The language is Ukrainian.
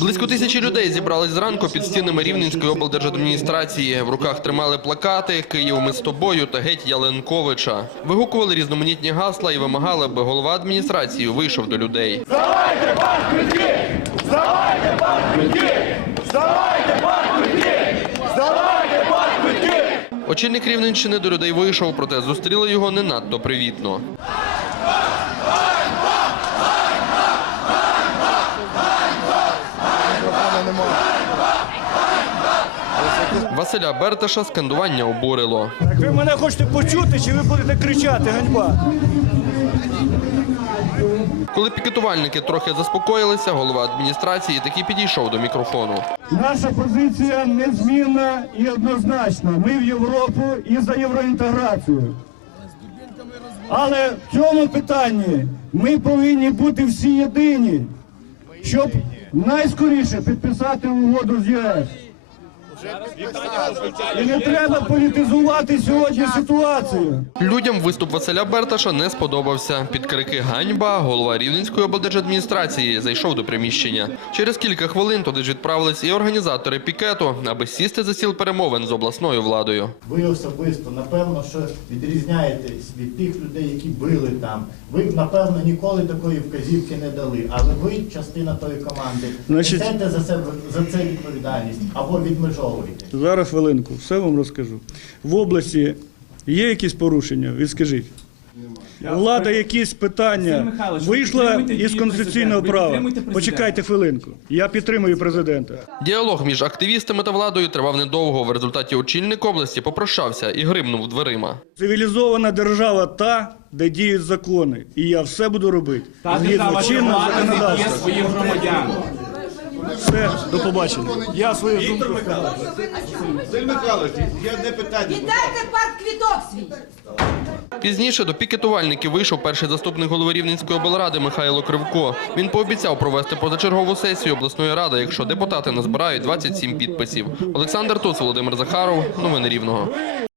Близько тисячі людей зібрались зранку під стінами Рівненської облдержадміністрації. В руках тримали плакати «Київ, ми з тобою» та «Геть Яленковича». Вигукували різноманітні гасла і вимагали, аби голова адміністрації вийшов до людей. Здавайте паспорти! Здавайте паспорти! Здавайте паспорти! Здавайте паспорти! Очільник Рівненщини до людей вийшов, проте зустріли його не надто привітно. Василя Берташа скандування обурило. Так ви мене хочете почути, чи ви будете кричати ганьба? Коли пікетувальники трохи заспокоїлися, голова адміністрації таки підійшов до мікрофону. Наша позиція незмінна і однозначна. Ми в Європу і за євроінтеграцію. Але в цьому питанні ми повинні бути всі єдині, щоб найскоріше підписати угоду з ЄС. І не треба політизувати сьогодні ситуацію. Людям виступ Василя Берташа не сподобався. Під крики «Ганьба» голова Рівненської облдержадміністрації зайшов до приміщення. Через кілька хвилин туди ж відправились і організатори пікету, аби сісти за стіл перемовин з обласною владою. Ви особисто, напевно, що відрізняєтесь від тих людей, які били там. Ви, напевно, ніколи такої вказівки не дали, але ви частина тої команди. Значить- Несете за себе за це відповідальність або відмежовуєте. Зараз хвилинку, все вам розкажу. В області є якісь порушення? Відскажіть. Влада якісь питання вийшла із конституційного права. Почекайте хвилинку. Я підтримую президента. Діалог між активістами та владою тривав недовго. В результаті очільник області попрощався і гримнув дверима. Цивілізована держава та, де діють закони. І я все буду робити. Та Згідно чинного законодавства. своїх громадян. Все, до побачення. Я свою думку сказав. Василь Михайлович, я не питання. Віддайте парк квіток свій. Пізніше до пікетувальників вийшов перший заступник голови Рівненської облради Михайло Кривко. Він пообіцяв провести позачергову сесію обласної ради, якщо депутати назбирають 27 підписів. Олександр Туц, Володимир Захаров. Новини Рівного.